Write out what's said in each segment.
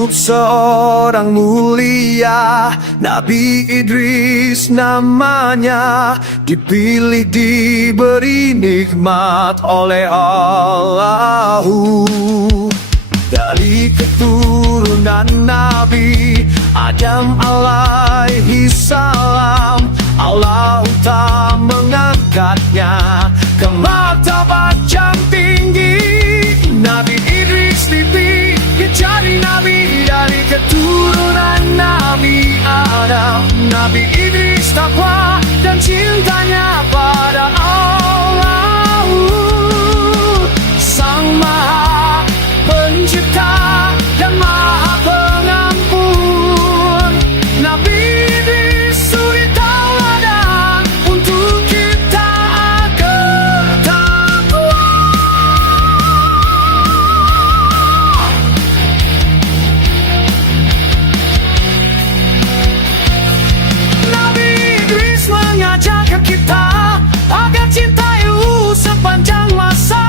Hidup seorang mulia, Nabi Idris namanya, dipilih diberi nikmat oleh Allah. Dari keturunan Nabi Adam alaihi salam, Allah tak mengangkatnya ke martabat yang tinggi. Nabi Idris dipilih jadi nabi dari keturunan Nabi Adam. Nabi Idris takwa dan cintanya pada Allah, Sang Maha Pencipta dan Maha Pengampun. Nabi Idris suri tauladan untuk kita agar takwa. Nabi Idris mengajarkan kita agar cintai sepanjang masa.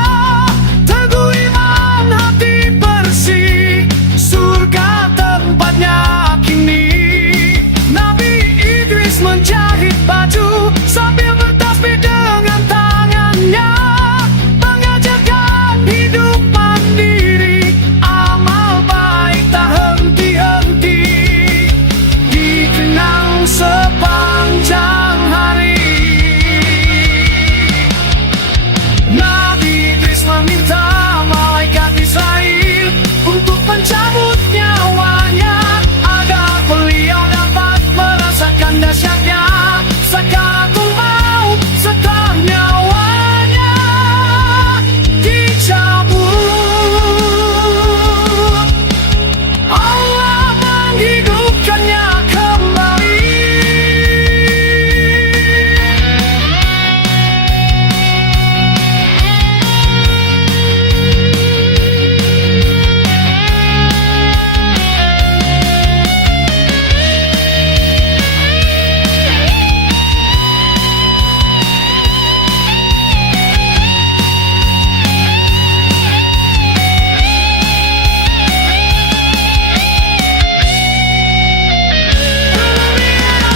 Teguh iman, hati bersih, surga tempatnya kini. Nabi Idris menjahit baju sambil bertasbih dengan tangannya, mengajarkan hidup mandiri, amal baik tak henti-henti, dikenang sepanjang hari. Nabi Idris meminta malaikat Israel untuk mencabut nyawanya, agar beliau dapat merasakan dahsyatnya sakaratul maut setelah nyawanya dicabut. Allah menghidupkannya kembali.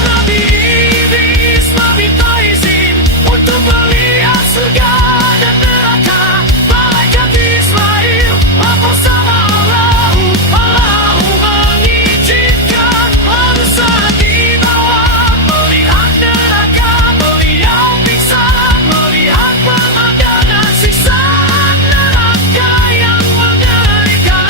Nabi Idris meminta izin untuk melihat surga dan neraka. Malaikat Israel lapor sama Allah, Allah mengizinkan manusia di bawah melihat neraka. Beliau bisa melihat pemandangan siksa neraka yang mengerikan.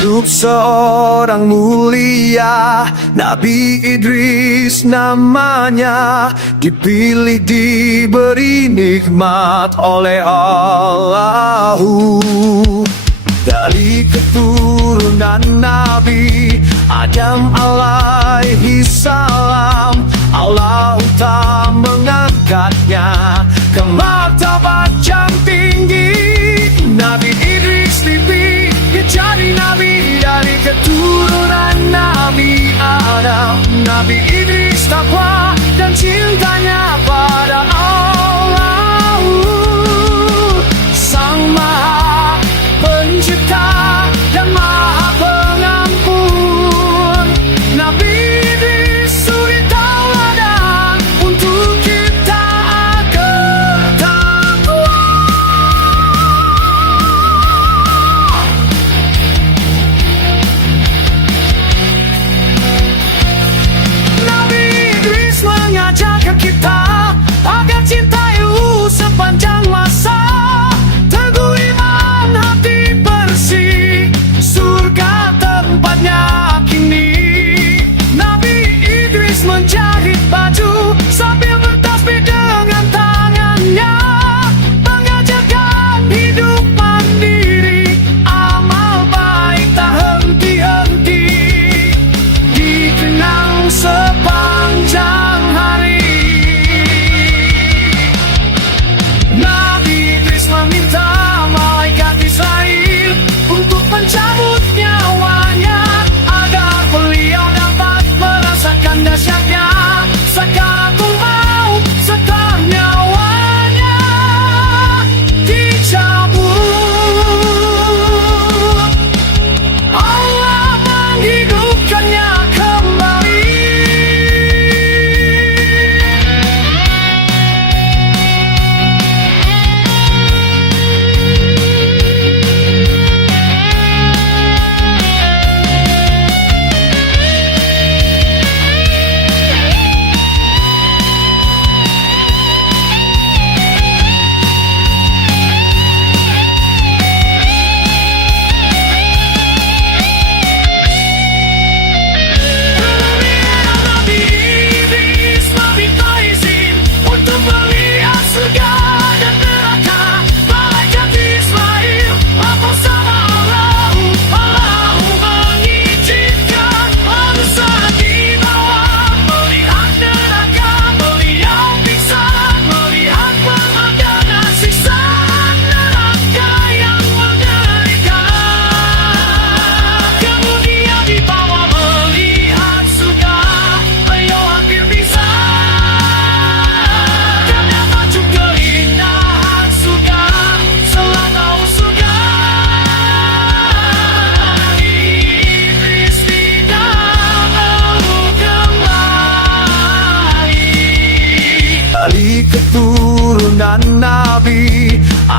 Hidup seorang mulia, Nabi Idris namanya, dipilih diberi nikmat oleh Allah. Dari keturunan Nabi Adam alaihi salam, Allah tak mengangkatnya ke martabat yang tinggi. Nabi Idris dipilih jadi nabi dari keturunan Nabi Adam. Nabi Idris takwa dan cintanya pada Allah, Sang Maha Pencipta dan Maha Pengampun. Nabi Idris suri tauladan untuk kita agar takwa. Nabi Idris mengajarkan kita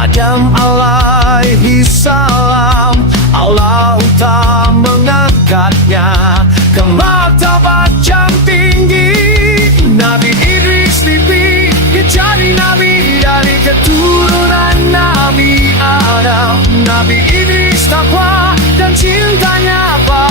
Adam alaihi salam, Allah tak mengangkatnya ke martabat yang tinggi. Nabi Idris dipilih jadi nabi dari keturunan Nabi Adam. Nabi Idris takwa dan cintanya pada